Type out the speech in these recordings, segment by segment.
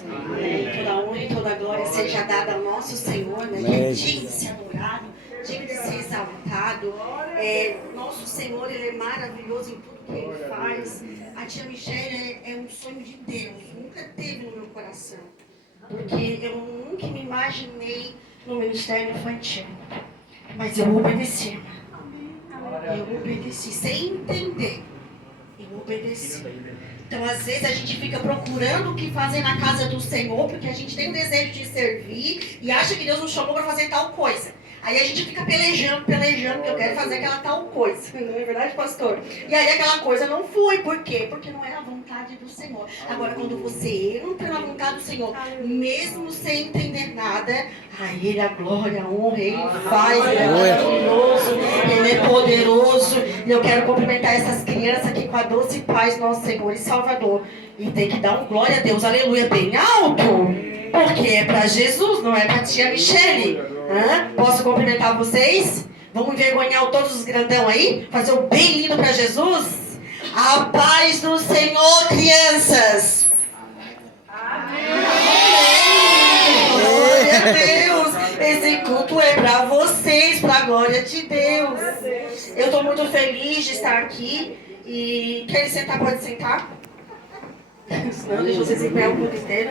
Toda honra e toda glória seja dada ao nosso Senhor, né? Que é digno de ser adorado, digno de ser exaltado. Nosso Senhor, Ele é maravilhoso em tudo que Ele faz. A tia Michelle é um sonho de Deus, nunca teve no meu coração. Porque eu nunca me imaginei no ministério infantil. Mas eu obedeci. Eu obedeci, sem entender. Eu obedeci. Então, às vezes, a gente fica procurando o que fazer na casa do Senhor, porque a gente tem o desejo de servir e acha que Deus nos chamou para fazer tal coisa. Aí a gente fica pelejando, que eu quero fazer aquela tal coisa. Não é verdade, pastor? E aí aquela coisa não foi. Por quê? Porque não é a vontade do Senhor. Agora, quando você entra na vontade do Senhor, mesmo sem entender nada, a Ele a glória, a honra, Ele faz, Ele é maravilhoso, Ele é poderoso. E eu quero cumprimentar essas crianças aqui com a doce paz, nosso Senhor e Salvador. E tem que dar um glória a Deus, aleluia, bem alto. Porque é para Jesus, não é para tia Michelle. Posso cumprimentar vocês? Vamos envergonhar todos os grandão aí? Fazer o bem lindo para Jesus? A paz do Senhor, crianças. Amém. Glória a Deus. Esse culto é para vocês, para a glória de Deus. Eu estou muito feliz de estar aqui. E querem sentar, pode sentar. Senão deixa vocês em pé o culto inteiro.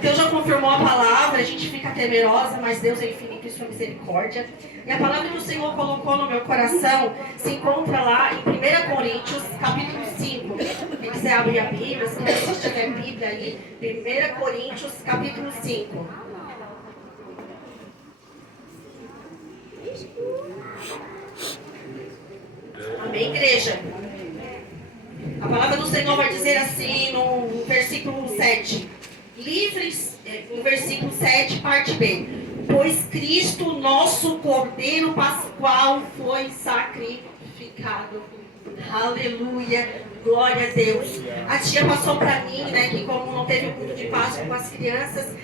Deus já confirmou a palavra, a gente fica temerosa, mas Deus é infinito em sua misericórdia. E a palavra que o Senhor colocou no meu coração se encontra lá em 1 Coríntios, capítulo 5. Quem quiser abrir a Bíblia, se você tiver a Bíblia aí, 1 Coríntios, capítulo 5. Amém, igreja? A palavra do Senhor vai dizer assim no versículo 7. Livres, no versículo 7, parte B. Pois Cristo, nosso Cordeiro Pascual, foi sacrificado. Aleluia, glória a Deus. A tia passou para mim, né, que como não teve o culto de Páscoa com as crianças,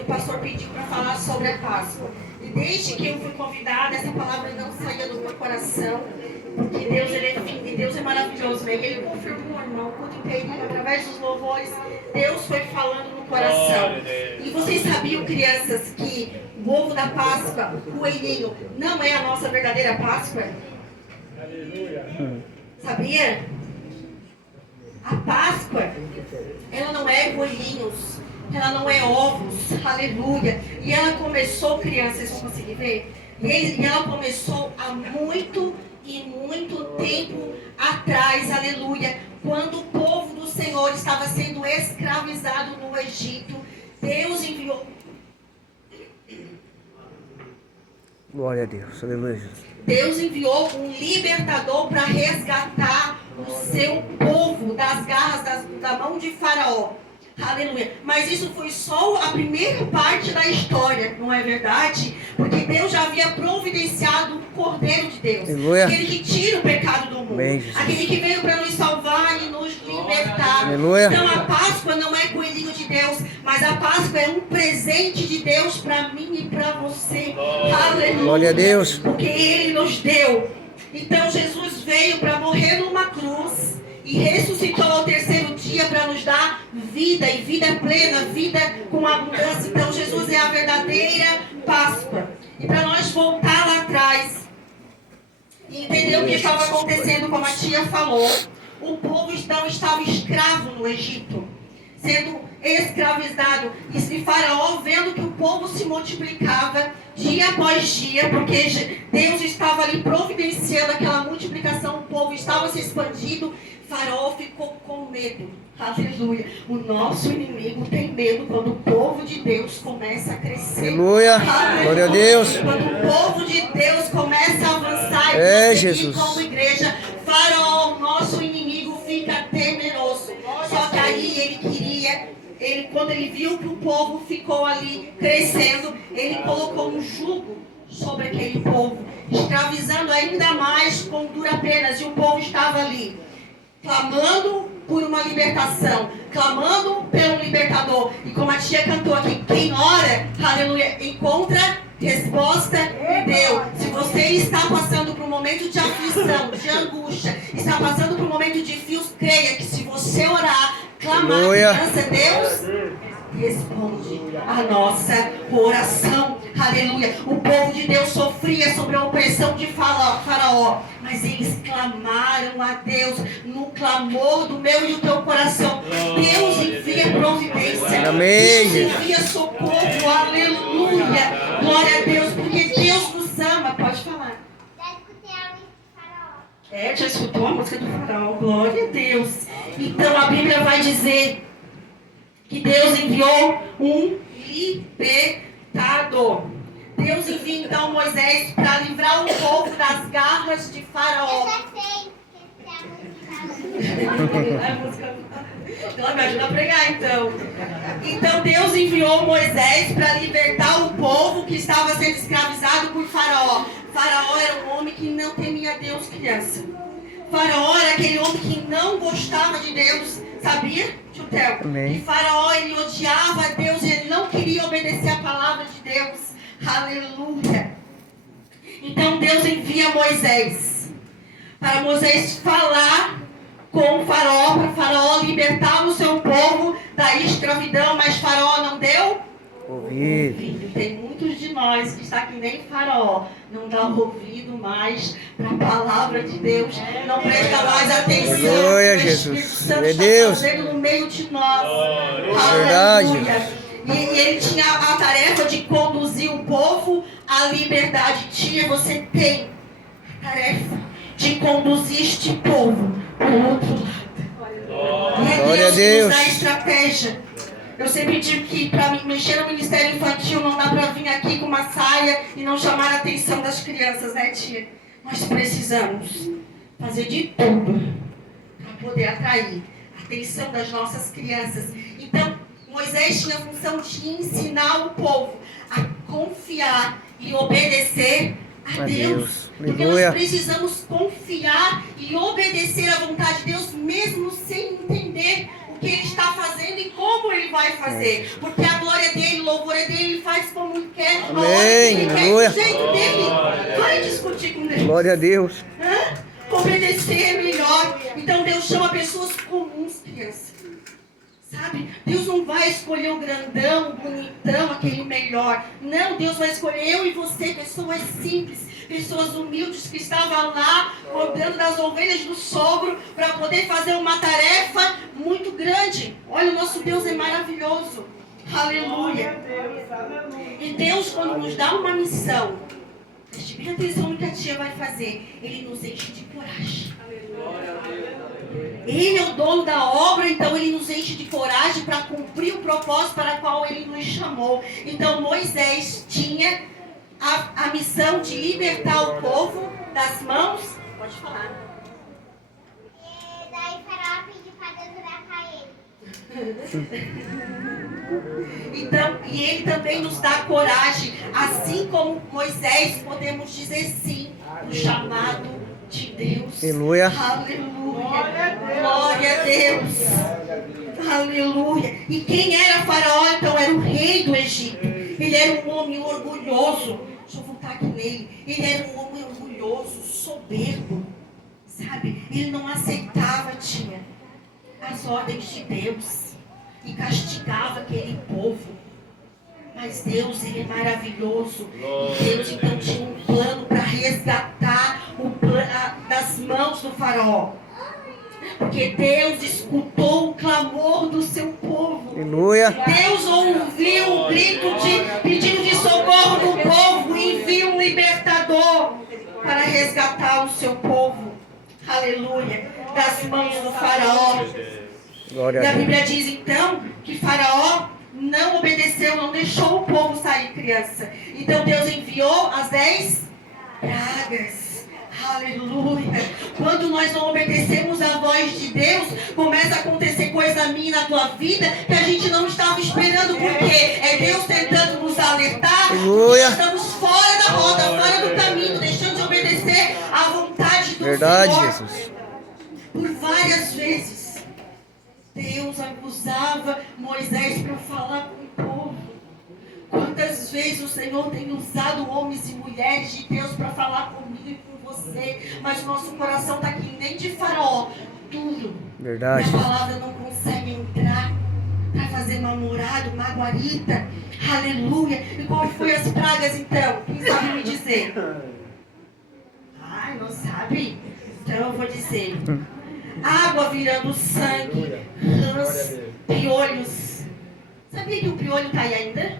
o pastor pediu para falar sobre a Páscoa. E desde que eu fui convidada, essa palavra não saía do meu coração. Porque Deus, Ele é fim, e Deus é maravilhoso, né? E Ele confirmou, irmão, o culto inteirinho, através dos louvores, Deus foi falando no coração. E vocês sabiam, crianças, que o ovo da Páscoa, o coelhinho, não é a nossa verdadeira Páscoa? Sabia? A Páscoa, ela não é coelhinhos, ela não é ovos, aleluia. E ela começou, crianças, vocês vão conseguir ver? E ela começou há muito tempo atrás, aleluia, quando o povo do Senhor estava sendo escravizado no Egito. Deus enviou. Glória a Deus, aleluia. Deus enviou um libertador para resgatar o seu povo das garras da mão de Faraó. Aleluia. Mas isso foi só a primeira parte da história, não é verdade? Porque Deus já havia providenciado o Cordeiro de Deus. Aleluia. Aquele que tira o pecado do mundo. Amém, aquele que veio para nos salvar e nos libertar. Aleluia. Então a Páscoa não é coelhinho de Deus, mas a Páscoa é um presente de Deus para mim e para você. Aleluia. Glória a Deus. Porque Ele nos deu. Então Jesus veio para morrer numa cruz. E ressuscitou ao terceiro dia para nos dar vida, e vida plena, vida com abundância. Então Jesus é a verdadeira Páscoa. E para nós voltar lá atrás e entender o que estava acontecendo, como a tia falou, o povo então estava escravo no Egito, sendo escravizado. E Faraó, vendo que o povo se multiplicava dia após dia, porque Deus estava ali providenciando aquela multiplicação, o povo estava se expandindo, Faraó ficou com medo. Aleluia. O nosso inimigo tem medo quando o povo de Deus começa a crescer. Aleluia. Aleluia. Glória a Deus. Quando o povo de Deus começa a avançar e prosseguir Jesus. como igreja, Faraó, o nosso inimigo, fica temeroso. Só que aí quando ele viu que o povo ficou ali crescendo, ele colocou um jugo sobre aquele povo, escravizando ainda mais com dura penas. E o povo estava ali, clamando por uma libertação, clamando pelo libertador. E como a tia cantou aqui, quem ora, aleluia, encontra resposta em Deus. Se você está passando por um momento de aflição, de angústia, está passando por um momento difícil, creia que se você orar, clamar a Aleluia. criança, Deus responde a nossa oração. Aleluia. O povo de Deus sofria sobre a opressão de Faraó, mas eles clamaram a Deus no clamor do meu e do teu coração. Deus envia providência. Amém. Deus envia socorro. Aleluia. Glória a Deus, porque Deus nos ama. Pode falar. Já escutou a música do Faraó? Glória a Deus. Então a Bíblia vai dizer que Deus enviou um libertador. Deus envia então Moisés para livrar o povo das garras de Faraó. Ela me ajuda a pregar então. Então Deus enviou Moisés para libertar o povo que estava sendo escravizado por Faraó. Faraó era um homem que não temia Deus, criança. Faraó era aquele homem que não gostava de Deus. Sabia, tio Theo? E Faraó, ele odiava a Deus e ele não queria obedecer a palavra de Deus. Aleluia. Então Deus envia Moisés para Moisés falar com o Faraó, para Faraó libertar o seu povo da escravidão, mas Faraó não deu ouvido. Tem muitos de nós que está que nem Faraó, não dá ouvido mais para a palavra de Deus, não presta mais atenção. Aleluia, Jesus. Santo está fazendo no meio de nós. Aleluia. E ele tinha a tarefa de conduzir o povo à liberdade. Você tem a tarefa de conduzir este povo para o outro lado. E é Deus que nos dá estratégia. Eu sempre digo que para mexer no ministério infantil não dá para vir aqui com uma saia e não chamar a atenção das crianças, né, tia? Nós precisamos fazer de tudo para poder atrair a atenção das nossas crianças. Então, Moisés tinha a função de ensinar o povo a confiar e obedecer a Deus. Porque nós precisamos confiar e obedecer à vontade de Deus, mesmo sem entender o que Ele está fazendo e como Ele vai fazer. Porque a glória dele, o louvor é dele, Ele faz como Ele quer, a hora que Ele quer, do jeito dele. Vai discutir com Deus. Glória a Deus. Obedecer é melhor. Então Deus chama pessoas comuns, crianças. Sabe? Deus não vai escolher o grandão, o bonitão, aquele melhor. Não, Deus vai escolher eu e você, pessoas simples, pessoas humildes que estavam lá cuidando das ovelhas do sogro para poder fazer uma tarefa muito grande. Olha, o nosso Deus é maravilhoso. Aleluia. E Deus, quando nos dá uma missão, preste bem atenção no que a tia vai fazer. Ele nos enche de coragem. Ele é o dono da obra, então Ele nos enche de coragem para cumprir o propósito para o qual Ele nos chamou. Então Moisés tinha a missão de libertar o povo das mãos. Pode falar. Daí Faraó pediu para Deus orar para ele. Então, e Ele também nos dá coragem, assim como Moisés, podemos dizer sim no chamado de Deus. Aleluia. Aleluia. Glória a Deus. Aleluia. E quem era Faraó? Então era o rei do Egito. Ele era um homem orgulhoso. Deixa eu voltar aqui nele. Ele era um homem orgulhoso, soberbo. Sabe? Ele não aceitava, tia, as ordens de Deus. E castigava aquele povo. Mas Deus, Ele é maravilhoso. E Deus então tinha um plano para resgatar das mãos do Faraó. Porque Deus escutou o clamor do seu povo. Aleluia. Deus ouviu o grito de pedido de socorro do povo e enviou um libertador para resgatar o seu povo. Aleluia. Das mãos do Faraó. Glória E a a Deus. Bíblia diz então que Faraó não obedeceu, não deixou o povo sair, criança. Então Deus enviou as 10 pragas. Aleluia. Quando nós não obedecemos a voz de Deus, começa a acontecer coisa minha na tua vida que a gente não estava esperando. Porque é Deus tentando nos alertar. Aleluia. Nós estamos fora da rota, fora do caminho, deixando de obedecer à vontade do Verdade, Senhor. Jesus. Por várias vezes Deus acusava Moisés para falar com o povo. Quantas vezes o Senhor tem usado homens e mulheres de Deus para falar comigo e com você, mas o nosso coração está aqui nem de Faraó, duro. Verdade. E a palavra não consegue entrar para fazer uma morada, uma guarita. Aleluia. E qual foi as pragas então? Quem sabe me dizer? Ai, não sabe? Então eu vou dizer. Água virando sangue, rãs, piolhos. Sabia que o piolho tá aí ainda?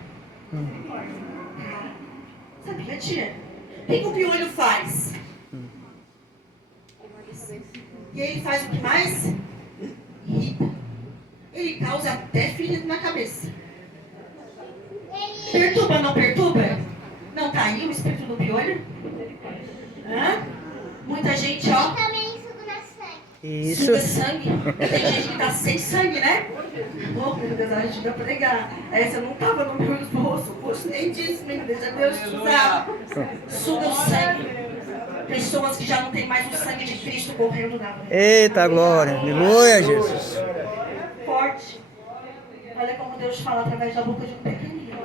Sabia, tia? O que o piolho faz? E ele faz o que mais? Irrita. Ele causa até ferido na cabeça. Perturba ou não perturba? Não tá aí o espírito do piolho? Hã? Muita gente, ó. Também sugo na sangue. Isso. Suga sangue. Tem gente que tá sem sangue, né? Oh, meu Deus, a gente vai pregar. Essa não tava no meu esboço. Gostei disso, meu Deus. Deixa Deus te usar. Suga o sangue. Pessoas que já não tem mais o sangue de Cristo correndo na rua. Eita glória. Aleluia, Jesus. Forte. Olha como Deus fala através da boca de um pequenino.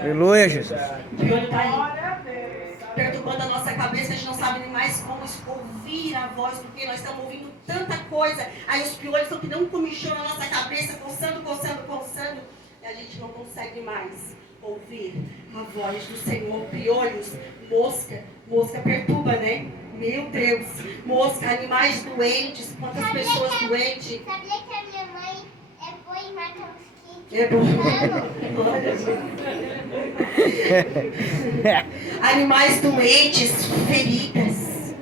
Aleluia, Jesus. O piolho tá aí. Perturbando a nossa cabeça, a gente não sabe nem mais como ouvir a voz, porque nós estamos ouvindo tanta coisa. Aí os piolhos estão que não comichão na nossa cabeça, coçando, e a gente não consegue mais ouvir a voz do Senhor. Piolhos, mosca perturba, né? Meu Deus, mosca, animais doentes, quantas pessoas doentes. Sabia que a minha mãe é boa em matar mosquito? É bom. Animais doentes, feridas.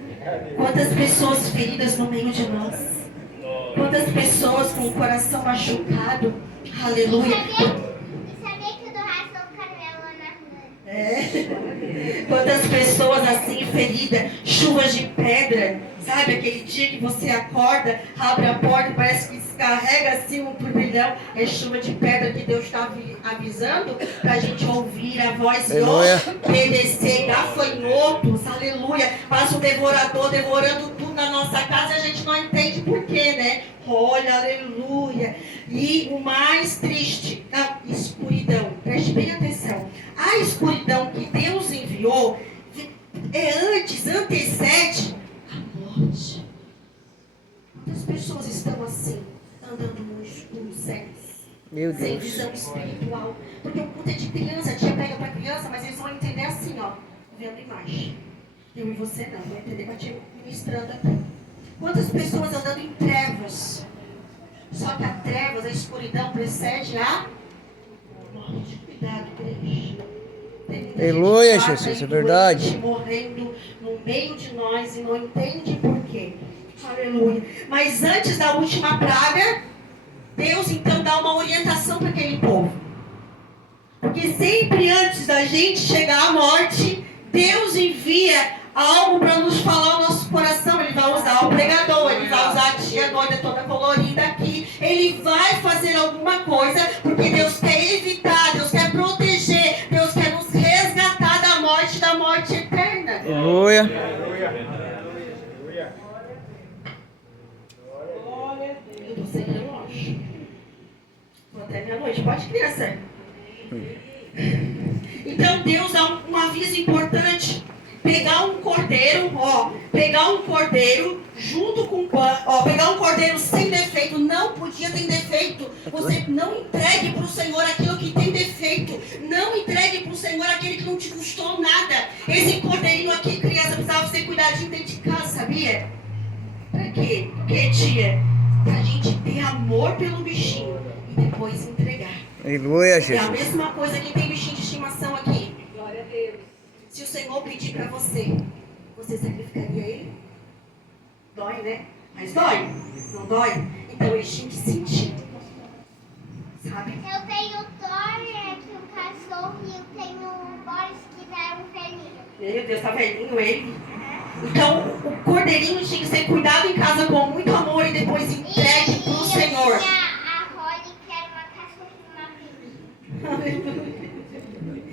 Quantas pessoas feridas no meio de nós. Quantas pessoas com o coração machucado. Aleluia. Sabia que o do ração canela na rua? É. Quantas pessoas assim feridas, chuvas de pedra, sabe? Aquele dia que você acorda, abre a porta e parece que descarrega assim um turbilhão. É chuva de pedra que Deus está avisando para a gente ouvir a voz e obedecer. Gafanhotos, aleluia. Passa o devorador devorando tudo na nossa casa e a gente não entende por quê, né? Olha, aleluia. E o mais triste, a escuridão. Preste bem atenção. A escuridão que Deus enviou antecede a morte. Quantas pessoas estão assim, andando no escuro, cegas, Meu sem Deus. visão espiritual? Porque o culto é de criança, a tia pega para criança, mas eles vão entender assim, ó, vendo imagem. Eu e você não, vou entender com a tia ministrando aqui. Quantas pessoas andando em trevas? Só que a trevas, a escuridão precede a morte. Cuidado, igreja. Aleluia, Jesus, é verdade. Morrendo no meio de nós e não entende por quê. Aleluia. Mas antes da última praga, Deus então dá uma orientação para aquele povo. Porque sempre antes da gente chegar à morte, Deus envia algo para nos falar o nosso coração. Ele vai usar o pregador, ele vai usar a tia doida toda colorida aqui. Ele vai fazer alguma coisa, porque Deus quer evitar, Deus quer proteger, Deus quer nos resgatar da morte eterna. Aleluia. Eu tô sem relógio. Vou até meia-noite. Pode, criança? Então Deus dá um aviso importante. Pegar um cordeiro junto com pegar um cordeiro sem defeito. Não podia ter defeito. Você não entregue para o Senhor aquilo que tem defeito. Não entregue para o Senhor aquele que não te custou nada. Esse cordeirinho aqui, criança, precisava ser cuidadinho dentro de casa, sabia? Para quê? Porque, tia, para a gente ter amor pelo bichinho e depois entregar. Aleluia, É a Jesus. mesma coisa que tem bichinho de estimação aqui. Glória a Deus. Se o Senhor pedir para você, você sacrificaria ele? Dói, né? Mas dói. Não dói? Então eles tinham que sentir. Sabe? Eu tenho Dória, que é um cachorro, e eu tenho o Boris, que já é um velhinho. Meu Deus, tá velhinho ele. Então o cordeirinho tinha que ser cuidado em casa com muito amor e depois entregue para o Senhor. E a Holly, que era uma cachorrinha preta.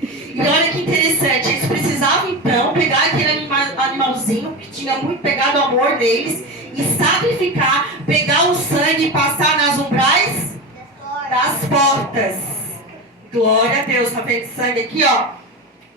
E olha que interessante, eles precisavam então pegar aquele animalzinho que tinha muito pegado o amor deles e sacrificar, pegar o sangue e passar nas umbrais das portas. Glória a Deus, tá vendo sangue aqui, ó,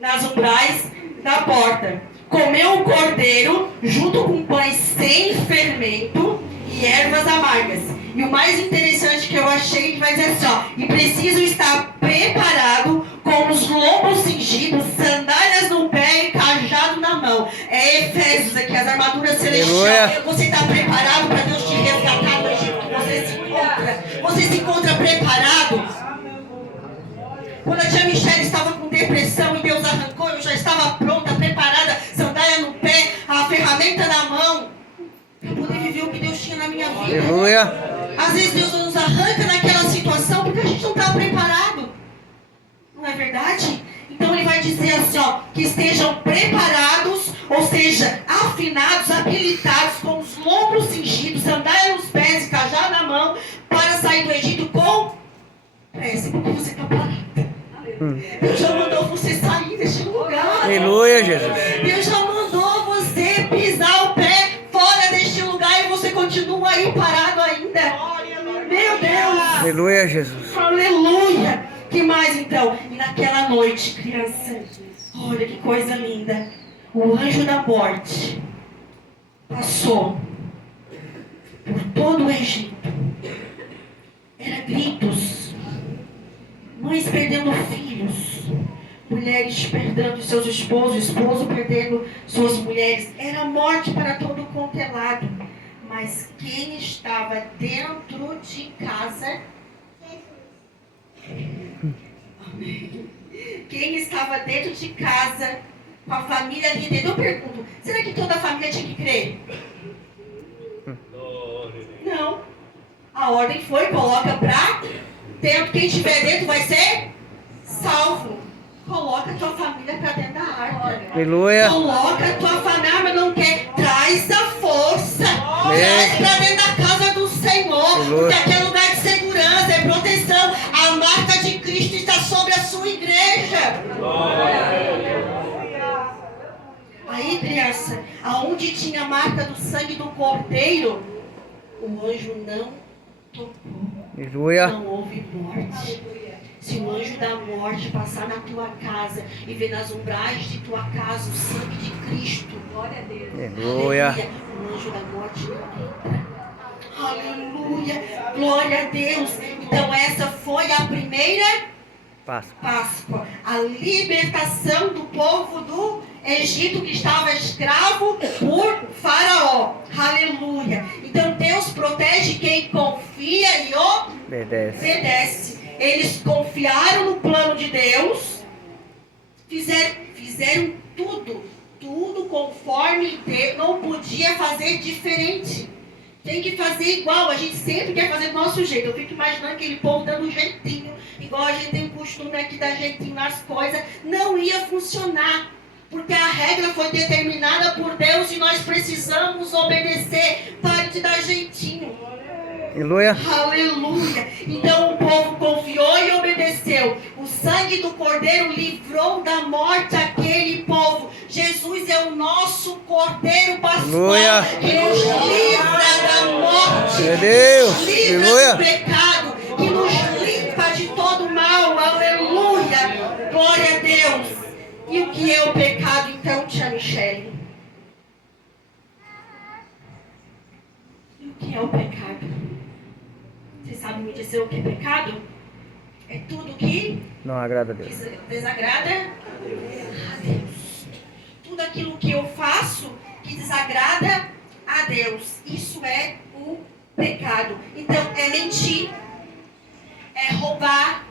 nas umbrais da porta. Comeu o cordeiro junto com pães sem fermento e ervas amargas. E o mais interessante que eu achei, que vai dizer assim, ó, e preciso estar preparado com os lombos cingidos, sandálias no pé e cajado na mão. É Efésios aqui, as armaduras celestiais. Você está preparado para Deus te resgatar do Egito que você se encontra? Você se encontra preparado? Quando a tia Michelle estava com depressão e Deus arrancou, eu já estava pronta, preparada, sandália no pé, a ferramenta na mão, para poder viver o que Deus tinha na minha vida. Aleluia. Às vezes Deus nos arranca naquela situação porque a gente não está preparado. Não é verdade? Então ele vai dizer assim, ó, que estejam preparados, ou seja, afinados, habilitados, com os lombos cingidos, sandália nos pés e cajado na mão, para sair do Egito com pressa, porque você está parado. Deus já mandou você sair deste lugar. Aleluia, Jesus. Deus já mandou você pisar o pé fora deste lugar e você continua aí parado ainda. Meu Deus. Aleluia, Jesus. Aleluia. Que mais então? E naquela noite, criança, olha que coisa linda. O anjo da morte passou por todo o Egito. Era gritos. Mães perdendo filhos, mulheres perdendo seus esposos, esposo perdendo suas mulheres. Era morte para todo quanto é lado. Mas quem estava dentro de casa? Amém. Quem estava dentro de casa, com a família ali dentro? Eu pergunto, será que toda a família tinha que crer? Não. A ordem foi, coloca para dentro. Quem estiver dentro vai ser salvo. Coloca a tua família para dentro da arca. Aleluia. Coloca a tua família, mas não quer. Traz a força. Traz para dentro da casa do Senhor. Aleluia. Porque aqui é lugar de segurança, é proteção. A marca de Cristo está sobre a sua igreja. Aí, criança, aonde tinha a marca do sangue do Cordeiro, o anjo não tocou. Aleluia. Não houve morte. Se o anjo da morte passar na tua casa e ver nas umbrais de tua casa o sangue de Cristo, glória a Deus. Aleluia. O anjo da morte não entra. Aleluia. Glória a Deus. Então essa foi a primeira Páscoa. A libertação do povo do Egito que estava escravo por Faraó. Aleluia. Então Deus protege quem confia e obedece. Eles confiaram no plano de Deus, fizeram tudo conforme Deus, não podia fazer diferente. Tem que fazer igual, a gente sempre quer fazer do nosso jeito. Eu fico imaginando aquele povo dando jeitinho, igual a gente tem o costume aqui dar jeitinho nas coisas. Não ia funcionar, porque a regra foi determinada por Deus e nós precisamos obedecer. Pare de dar jeitinho. Aleluia. Aleluia. Então o povo confiou e obedeceu. O sangue do Cordeiro livrou da morte aquele povo. Jesus é o nosso Cordeiro Pascual, que nos livra da morte, meu Deus, que nos livra aleluia, do pecado, que nos limpa de todo mal. Aleluia. Glória a Deus. E o que é o pecado então, tia Michelle? E o que é o pecado? Você sabe me dizer o que é pecado? É tudo que não agrada a Deus. Desagrada a Deus. Tudo aquilo que eu faço que desagrada a Deus. Isso é o pecado. Então, é mentir, é roubar,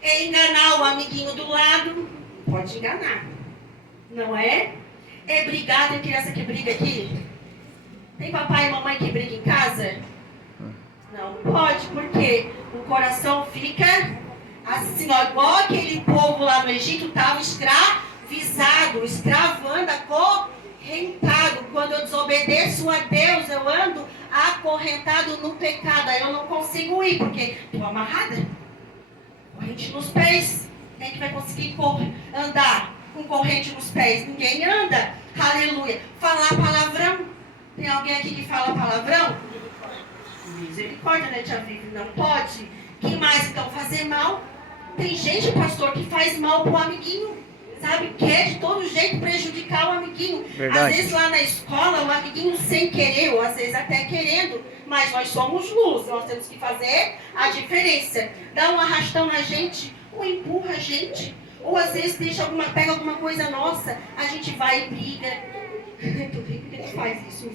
é enganar o amiguinho do lado. Pode enganar, não é? É brigar. Tem criança que briga aqui? Tem papai e mamãe que brigam em casa? Não pode, porque o coração fica assim, ó, igual aquele povo lá no Egito estava escravizado, escravando, acorrentado. Quando eu desobedeço a Deus, eu ando acorrentado no pecado. Aí eu não consigo ir, porque estou amarrada. Corrente nos pés. Quem que vai conseguir andar com corrente nos pés? Ninguém anda. Aleluia. Falar palavrão. Tem alguém aqui que fala palavrão? Misericórdia, né, tia Vivi? Não pode. Quem mais, então? Fazer mal? Tem gente, pastor, que faz mal pro amiguinho. sabe? Quer de todo jeito prejudicar o amiguinho. Verdade. Às vezes lá na escola, o amiguinho sem querer, ou às vezes até querendo, mas nós somos luz, nós temos que fazer a diferença. Dá um arrastão na gente, ou empurra a gente, ou às vezes pega alguma coisa nossa, a gente vai e briga. Tu vê que tu faz isso,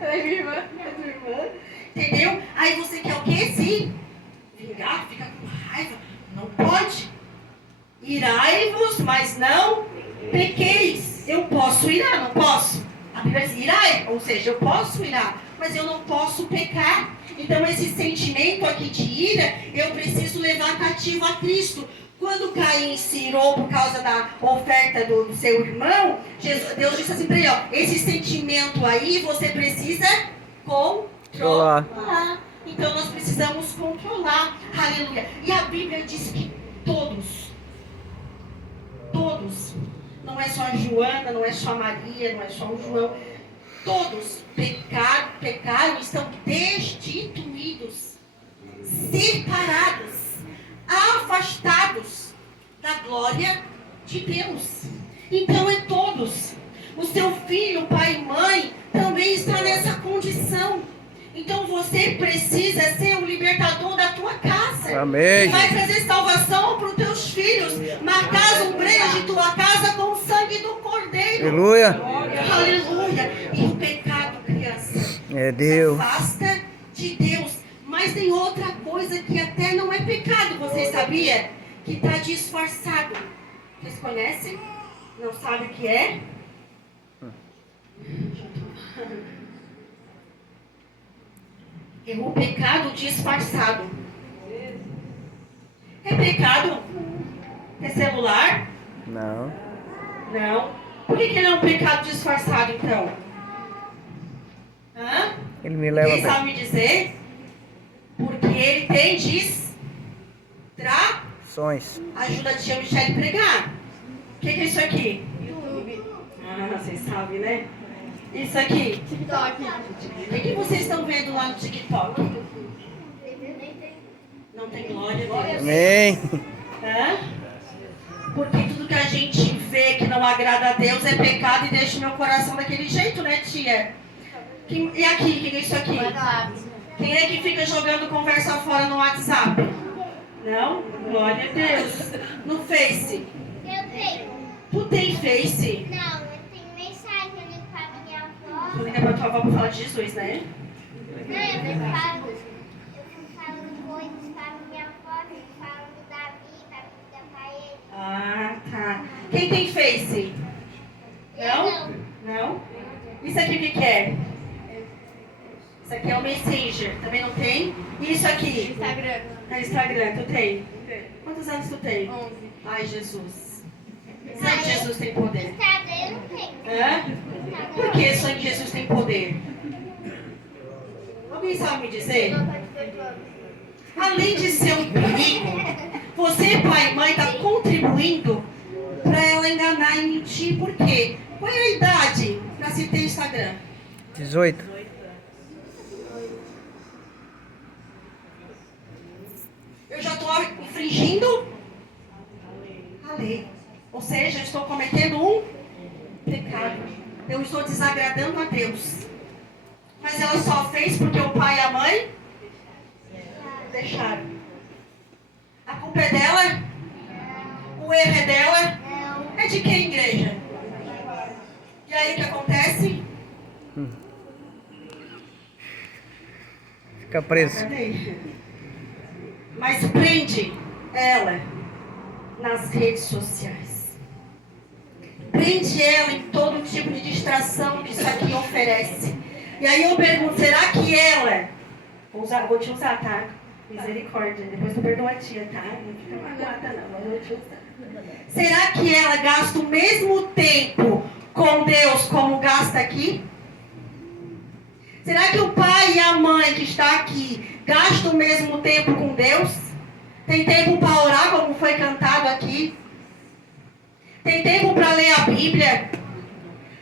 é minha irmã, é tua irmã. Entendeu? Aí você quer o quê? Se vingar, fica com raiva. Não pode. Irai-vos, mas não pequeis. Eu posso irar, não posso? A Bíblia diz irai, ou seja, eu posso irar, mas eu não posso pecar. Então esse sentimento aqui de ira, eu preciso levar cativo a Cristo. Quando Caim se irou por causa da oferta do seu irmão, Deus disse assim para ele, ó, esse sentimento aí você precisa controlar. Então nós precisamos controlar. Aleluia. E a Bíblia diz que todos, não é só a Joana, não é só a Maria, não é só o João, todos pecaram, estão destituídos, separados, afastados da glória de Deus. Então é todos. O seu filho, pai e mãe, também está nessa condição. Então você precisa ser o libertador da tua casa. Amém. Vai trazer salvação para os teus filhos. Marcar as ombreiras de tua casa com o sangue do Cordeiro. Aleluia. Aleluia. E o pecado, criança, É Deus. afasta de Deus. Mas tem outra coisa que até não é pecado, você sabia? Que está disfarçado. Vocês conhecem? Não sabem o que é? É o pecado disfarçado. É pecado? É celular? Não. Não. Por que não é um pecado disfarçado, então? Hã? Ele me leva Quem para... sabe me dizer? Porque ele tem Sonhos. Ajuda a tia Michelle a pregar. O que é isso aqui? Vocês sabem, né? Isso aqui. TikTok. O que vocês estão vendo lá no TikTok? Não tem glória a Deus. Amém. Hã? Porque tudo que a gente vê que não agrada a Deus é pecado e deixa o meu coração daquele jeito, né, tia? E aqui, o que é isso aqui? Quem é que fica jogando conversa fora no WhatsApp? Não? Glória a Deus. No Face? Eu tenho. Tu tem Face? Não, eu tenho mensagem ali com a minha avó. Tu liga pra tua avó pra falar de Jesus, né? Não, eu falo coisas para minha avó, eu falo do Davi, para ligar para ele. Ah, tá. Quem tem Face? Não? Não? Isso aqui o que é? Isso aqui é o Messenger. Também não tem? E isso aqui? Instagram. É Instagram. Tu tem? Tem. Quantos anos tu tem? 11. Ai, Jesus. Só em Jesus tem poder. Instagram eu não tenho. Hã? Por que só em Jesus tem poder? Alguém sabe me dizer? Além de ser um perigo, você, pai e mãe, está contribuindo para ela enganar e mentir. Por quê? Qual é a idade para se ter Instagram? 18. Eu já estou infringindo a lei. Ou seja, eu estou cometendo um pecado. Eu estou desagradando a Deus. Mas ela só fez porque o pai e a mãe deixaram. A culpa é dela? O erro é dela? É de quem, igreja? E aí o que acontece? Fica preso. Cadê? Mas prende ela nas redes sociais. Prende ela em todo tipo de distração que isso aqui oferece. E aí eu pergunto, será que ela... Vou te usar, tá? Misericórdia. Depois tu perdoa a tia, tá? Não fica magoada não, mas eu vou te usar. Será que ela gasta o mesmo tempo com Deus como gasta aqui? Será que o pai e a mãe que está aqui gastam o mesmo tempo com Deus? Tem tempo para orar, como foi cantado aqui? Tem tempo para ler a Bíblia?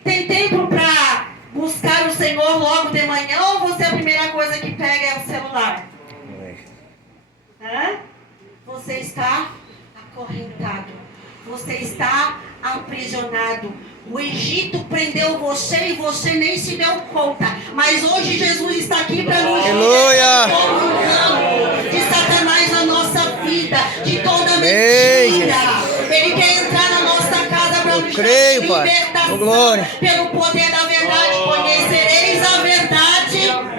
Tem tempo para buscar o Senhor logo de manhã? Ou você a primeira coisa que pega é o celular? Hã? Você está acorrentado. você está aprisionado. O Egito prendeu você e você nem se deu conta. Mas hoje Jesus está aqui para nos Aleluia! de Satanás na nossa vida, de toda mentira. Ele quer entrar na nossa casa para nos dar libertação. Glória. Pelo poder da verdade, conhecereis a verdade.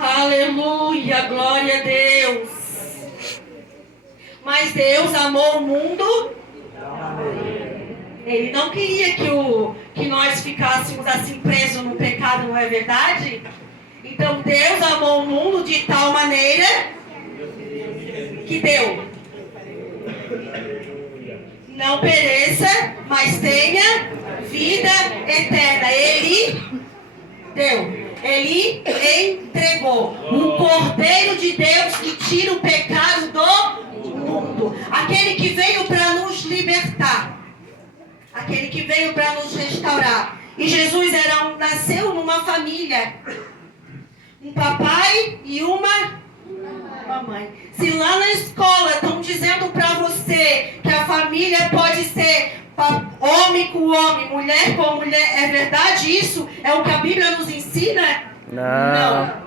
Aleluia, glória a Deus. Mas Deus amou o mundo. Ele não queria que nós ficássemos assim presos no pecado, não é verdade? Então Deus amou o mundo de tal maneira que deu. Não pereça, mas tenha vida eterna. Ele deu. Ele entregou o Cordeiro de Deus que tira o pecado do mundo. Aquele que veio para nos libertar. Aquele que veio para nos restaurar. E Jesus nasceu numa família. Um papai e uma mamãe. Se lá na escola estão dizendo para você que a família pode ser homem com homem, mulher com mulher, é verdade isso? É o que a Bíblia nos ensina? Não.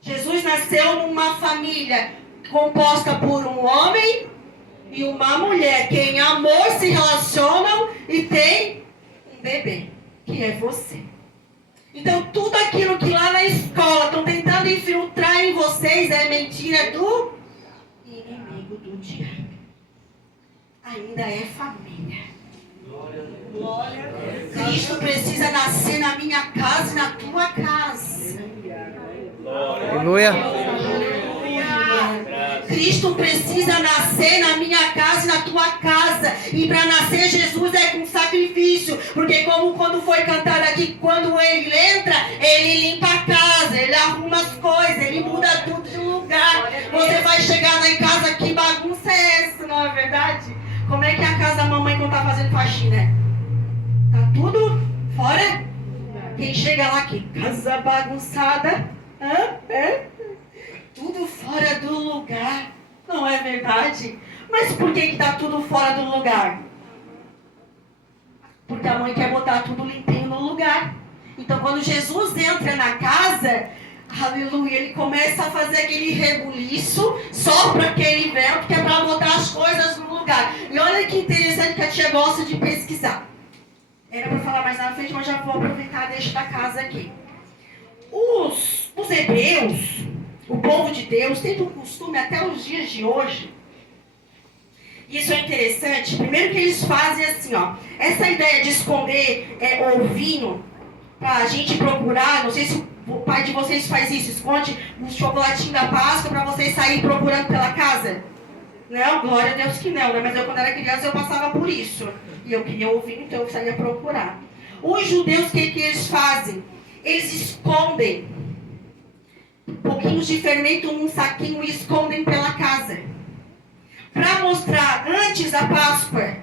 Jesus nasceu numa família composta por um homem e uma mulher que em amor se relacionam e tem um bebê, que é você. Então tudo aquilo que lá na escola estão tentando infiltrar em vocês é mentira do inimigo, do diabo. Ainda é família. Cristo precisa nascer na minha casa e na tua casa. Aleluia. Cristo precisa nascer na minha casa e na tua casa. E para nascer Jesus é com sacrifício. Porque como quando foi cantado aqui, quando ele entra, ele limpa a casa, ele arruma as coisas, ele muda tudo de lugar. Você vai chegar lá em casa, que bagunça é essa, não é verdade? Como é que é a casa da mamãe quando tá fazendo faxina? Tá tudo fora? Quem chega lá aqui, casa bagunçada, tudo fora do lugar, não é verdade? Mas por que tá tudo fora do lugar? Porque a mãe quer botar tudo limpinho no lugar. Então quando Jesus entra na casa, aleluia, ele começa a fazer aquele rebuliço, sopra aquele vento que é para botar as coisas no lugar. E olha que interessante que a tia gosta de pesquisar. Era para falar mais na frente, mas já vou aproveitar e deixar da casa aqui. Os hebreus, o povo de Deus, tem um costume até os dias de hoje. Isso é interessante. Primeiro que eles fazem assim, ó. Essa ideia de esconder ovinho para a gente procurar, não sei se o pai de vocês faz isso, esconde um chocolatinho da Páscoa para vocês saírem procurando pela casa. Não, glória a Deus que não, né? Mas eu quando era criança eu passava por isso. E eu queria ouvir, então eu saía procurar. Os judeus, o que eles fazem? Eles escondem pouquinhos de fermento num saquinho e escondem pela casa. Para mostrar antes da Páscoa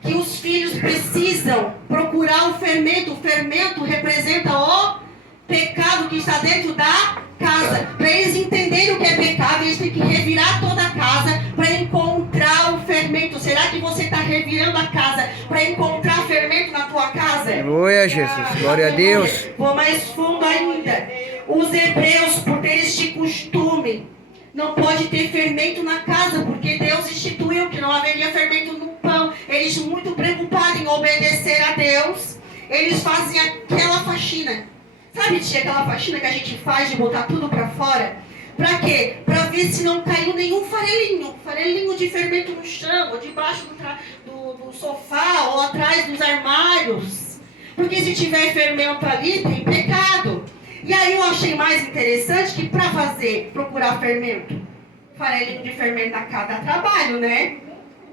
que os filhos precisam procurar o fermento. O fermento representa o pecado que está dentro da casa. Para eles entenderem o que é pecado, eles têm que revirar toda a casa para encontrar o fermento. Será que você está revirando a casa para encontrar fermento na tua casa? Aleluia, Jesus. Glória a Deus. Vou mais fundo ainda. Os hebreus, por ter este costume, não pode ter fermento na casa, porque Deus instituiu que não haveria fermento no pão. Eles, muito preocupados em obedecer a Deus, eles fazem aquela faxina. Sabe, tia, aquela faxina que a gente faz de botar tudo pra fora? Pra quê? Pra ver se não caiu nenhum farelinho de fermento no chão, ou debaixo do sofá, ou atrás dos armários. Porque se tiver fermento ali, tem pecado. E aí eu achei mais interessante que para procurar fermento, farelinho de fermento na casa dá trabalho, né?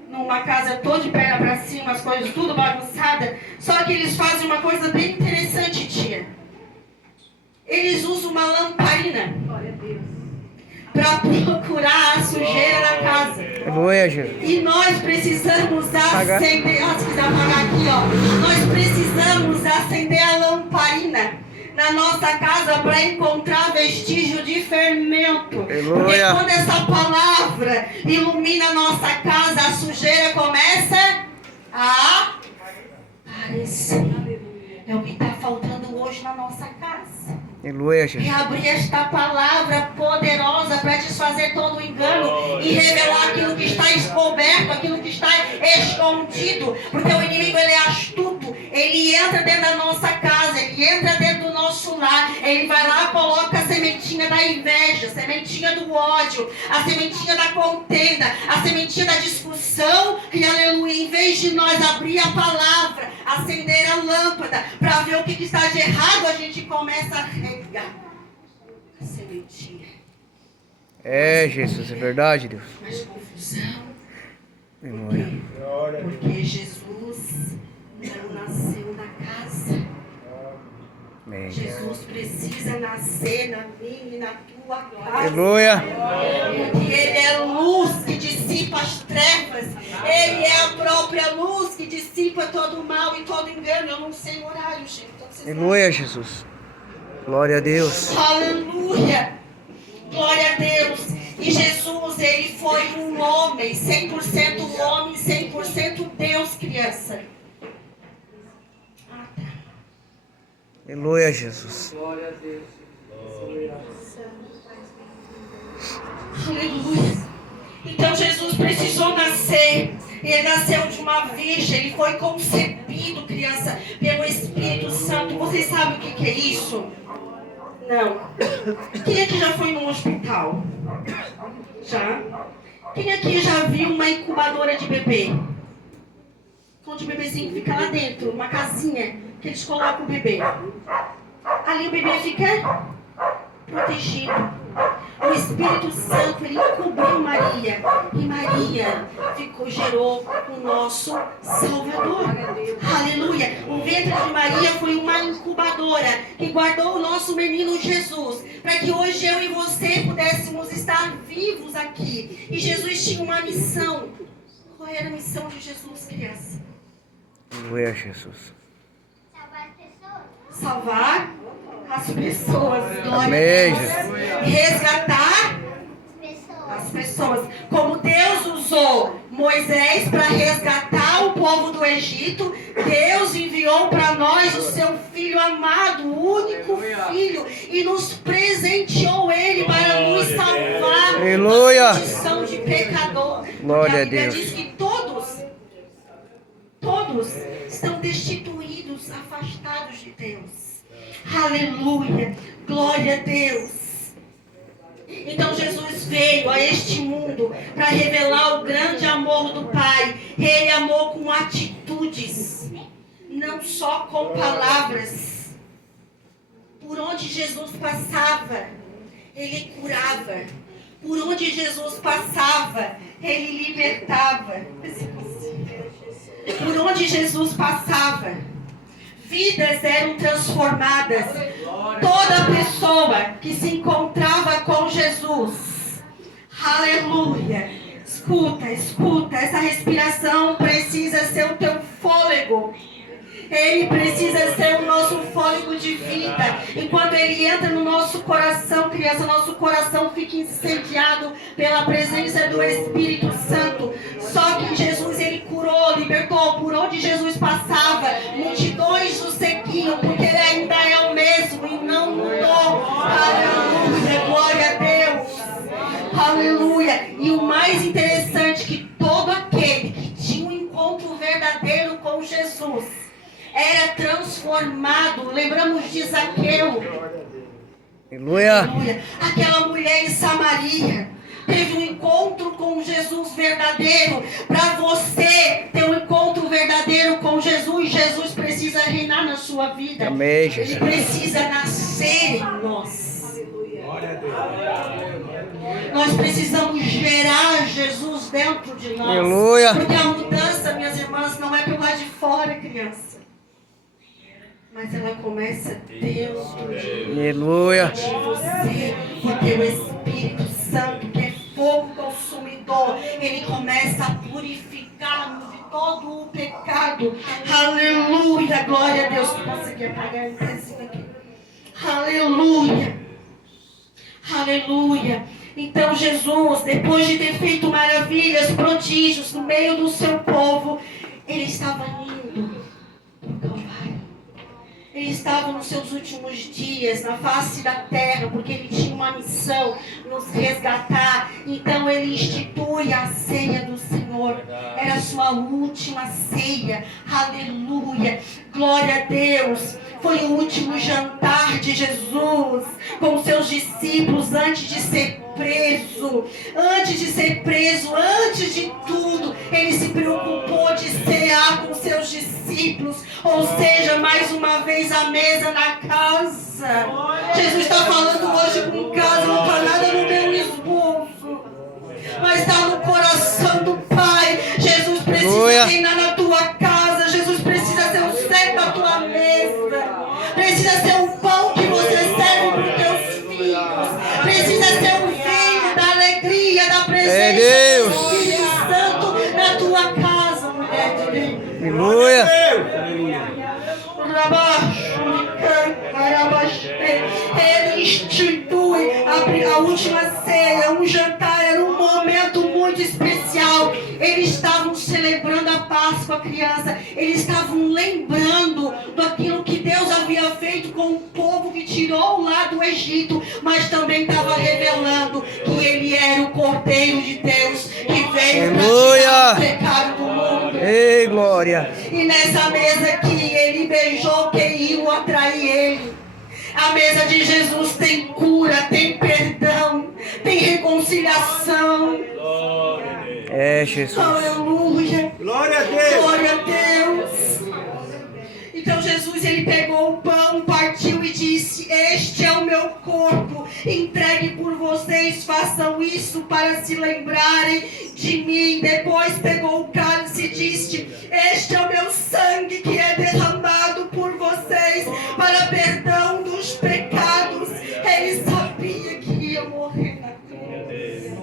Numa casa toda de perna para cima, as coisas tudo bagunçadas. Só que eles fazem uma coisa bem interessante, tia. Eles usam uma lamparina para procurar a sujeira na casa. Aleluia, Jesus. E nós precisamos acender, se quiser apagar aqui, ó. Nós precisamos acender a lamparina na nossa casa para encontrar vestígio de fermento. Aleluia. Porque quando essa palavra ilumina a nossa casa, a sujeira começa a aparecer. É o que está faltando hoje na nossa casa. Aleluia, E Jesus. abrir esta palavra poderosa para desfazer todo o engano e revelar aquilo que está encoberto, aquilo que está escondido. Porque o inimigo, ele é astuto. Ele entra dentro da nossa casa, ele entra dentro do nosso lar. Ele vai lá, coloca a sementinha da inveja, a sementinha do ódio, a sementinha da contenda, a sementinha da discussão. E aleluia, em vez de nós abrir a palavra, acender a lâmpada para ver o que está de errado, a gente começa a regar a sementinha. É, Jesus, é verdade, Deus. Mais confusão. Aleluia. Porque Jesus não nasceu na casa. Amém. Jesus precisa nascer na minha e na tua casa. Aleluia. Porque Ele é luz que dissipa as trevas. Ele é a própria luz que dissipa todo o mal e todo engano. Eu não sei o horário, gente. Então vocês Aleluia, Jesus. Glória a Deus. Aleluia! Glória a Deus! E Jesus, ele foi um homem, 100% homem, 100% Deus, criança. Aleluia, Jesus. Aleluia! Então Jesus precisou nascer. E ele nasceu de uma virgem. Ele foi concebido, criança, pelo Espírito Santo. Vocês sabem o que é isso? Não. Quem aqui já foi num hospital? Já? Quem aqui já viu uma incubadora de bebê? Onde o bebezinho fica lá dentro, uma casinha que eles colocam o bebê. Ali o bebê fica protegido. O Espírito Santo, ele encobriu Maria. E Maria gerou o nosso Salvador. Aleluia. O ventre de Maria foi uma incubadora que guardou o nosso menino Jesus. Para que hoje eu e você pudéssemos estar vivos aqui. E Jesus tinha uma missão. Qual era a missão de Jesus, criança? Aleluia, Jesus. Salvar as pessoas. Salvar as pessoas. Glória Amém, a Deus. Jesus. Resgatar as pessoas. Como Deus usou Moisés para resgatar o povo do Egito, Deus enviou para nós o seu Filho amado, o único Filho, e nos presenteou Ele para nos salvar Aleluia. da condição de pecador. Glória Porque a a Bíblia Deus. diz que todos estão destituídos, afastados de Deus. Aleluia, glória a Deus. Então Jesus veio a este mundo para revelar o grande amor do Pai. Ele amou com atitudes, não só com palavras. Por onde Jesus passava, Ele curava. Por onde Jesus passava, Ele libertava. Por onde Jesus passava, vidas eram transformadas. Toda pessoa que se encontrava com Jesus, aleluia, escuta, essa respiração precisa ser o teu fôlego. Ele precisa ser o nosso fôlego de vida. Enquanto ele entra no nosso coração, criança, nosso coração fica incendiado pela presença do Espírito Santo. Só que Jesus, ele curou, libertou. Por onde Jesus passava, multidões o seguiam, porque ele ainda é o mesmo e não mudou. Aleluia, glória a Deus. Aleluia. E o mais interessante, que todo aquele que tinha um encontro verdadeiro com Jesus era transformado. Lembramos de Zaqueu. Aleluia. Aleluia. Aquela mulher em Samaria teve um encontro com Jesus verdadeiro. Para você ter um encontro verdadeiro com Jesus, Jesus precisa reinar na sua vida. Amém, Jesus. Ele precisa nascer em nós. Nós precisamos gerar Jesus dentro de nós. Aleluia. Porque a mudança, minhas irmãs, não é pelo lado de fora, criança. Mas ela começa dentro de Aleluia. você. Porque o Espírito Santo, que é fogo consumidor, ele começa a purificar-nos de todo o pecado. Aleluia, glória a Deus. Tu conseguir apagar um pezinho aqui. Aleluia. Aleluia. Então Jesus, depois de ter feito maravilhas, prodígios no meio do seu povo, ele estava indo para o Calvário. Ele estava nos seus últimos dias na face da terra, porque ele tinha uma missão, nos resgatar. Então ele institui a ceia do Senhor. Era a sua última ceia. Aleluia. Glória a Deus. Foi o último jantar de Jesus com seus discípulos antes de ser preso. Antes de ser preso, antes de tudo, ele se preocupou de cear com seus discípulos. Ou seja, mais uma vez a mesa na casa. Jesus está falando hoje com casa, não está nada no meu esboço, mas está no coração do Pai. Jesus precisa reinar na tua casa. Jesus precisa ser o centro da tua mesa. Precisa ser o pão que você serve para os teus filhos. Precisa ser o vinho da alegria, da presença do Espírito Santo na tua casa, mulher de Deus. Aleluia. Ele institui a última ceia, um jantar, era um momento muito especial. Eles estavam celebrando a Páscoa, criança. Eles estavam lembrando daquilo que Deus havia feito com o povo que tirou lá do Egito, mas também estava revelando que Ele era o Cordeiro de Deus que veio para tirar o pecado do mundo. Ei, glória. E nessa mesa aqui, Ele beijou quem ia atrair Ele. A mesa de Jesus tem cura, tem perdão, tem reconciliação. É, Jesus. Aleluia. Glória a Deus. Glória a Deus. Então Jesus, ele pegou o pão, partiu e disse: este é o meu corpo, entregue por vocês, façam isso para se lembrarem de mim. Depois pegou o cálice e disse: este é o meu sangue que é derramado por vocês para perdão dos pecados. Ele sabia que ia morrer na cruz.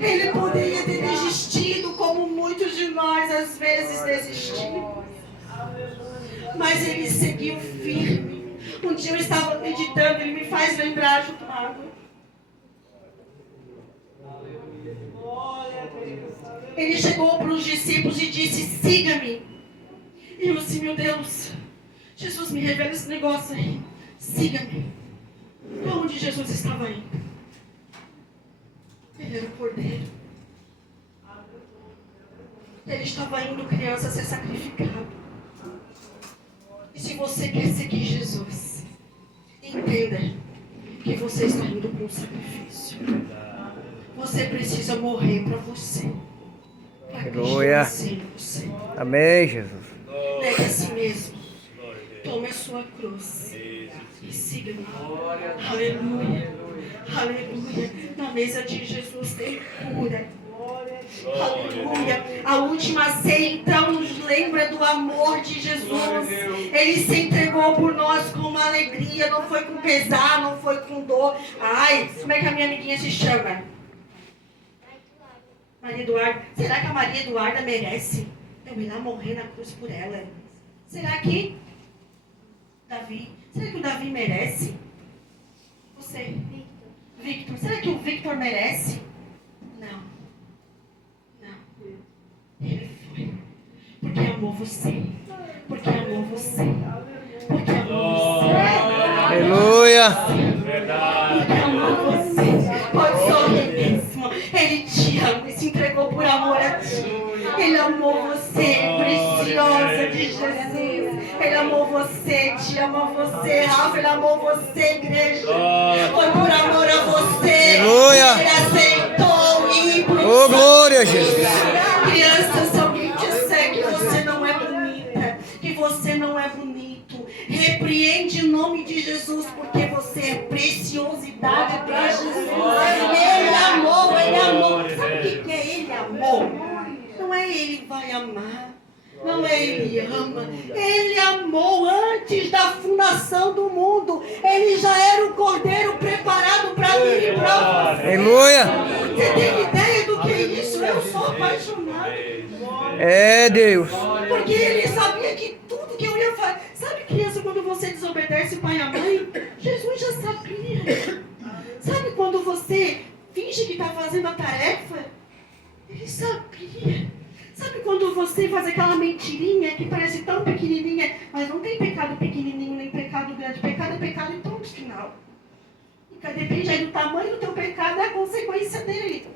Ele poderia ter desistido, como muitos de nós às vezes desistimos. Mas ele seguiu firme. Um dia eu estava meditando, ele me faz lembrar de uma água. Ele chegou para os discípulos e disse: siga-me. E eu assim: meu Deus, Jesus, me revela esse negócio aí. Siga-me. Para onde Jesus estava indo? Ele era o Cordeiro. Ele estava indo, criança, a ser sacrificado. E se você quer seguir Jesus, entenda que você está indo para um sacrifício. Você precisa morrer para você. Para Aleluia. você. Amém, Jesus. Negue a si mesmo. Tome a sua cruz e siga-me. Aleluia. Aleluia. Na mesa de Jesus tem cura. Aleluia. A última ceia então nos lembra do amor de Jesus. Ele se entregou por nós com uma alegria. Não foi com pesar, não foi com dor. Ai, como é que a minha amiguinha se chama? Maria Eduarda. Será que a Maria Eduarda merece eu ir lá morrer na cruz por ela? Será que Davi? Será que o Davi merece? Você, Victor. Será que o Victor merece? Não. Ele foi. Porque amou você. Porque amou você. Porque amou você. Aleluia. Porque amou você. Pode sorrir mesmo. Ele te ama e se entregou por amor a ti. Ele amou você, preciosa de Jesus. Ele amou você, te ama você, Rafa. Ele amou você, igreja. Foi por amor a você. Aleluia. Ele aceitou ir pro Oh, glória a Jesus. Criança, se alguém disser que você não é bonita, que você não é bonito, repreende em nome de Jesus, porque você é preciosidade para Jesus. Ele amou, ele amou. Sabe o que é ele amou? Não é ele vai amar. Não é ele ama. Ele amou antes da fundação do mundo. Ele já era o Cordeiro preparado para mim e para você. Aleluia. Você tem ideia do que é isso? Eu sou apaixonado. É, Deus. Porque ele sabia que tudo que eu ia fazer. Sabe, criança, quando você desobedece o pai e a mãe? Jesus sabia. Sabe quando você finge que está fazendo a tarefa? Ele sabia. Sabe quando você faz aquela mentirinha que parece tão pequenininha, mas não tem pecado pequenininho nem pecado grande. Pecado é pecado e ponto final. E depende aí do tamanho do teu pecado, é a consequência dele.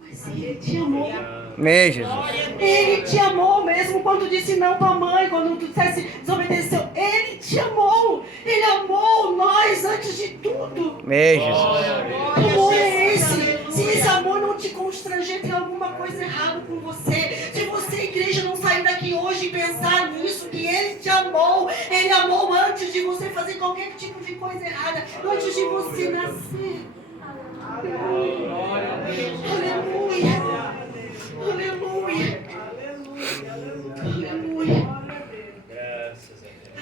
Mas ele te amou. Amém, Jesus. Ele te amou mesmo quando disse não para a mãe, quando tu dissesse, desobedeceu. Ele te amou. Ele amou nós antes de tudo. Amém, Jesus. Que amor é esse? Se esse amor não te constranger, tem alguma coisa errada com você. Se você, igreja, não sair daqui hoje e pensar nisso, que Ele te amou. Ele amou antes de você fazer qualquer tipo de coisa errada. Antes de você nascer. Aleluia. Aleluia. Aleluia.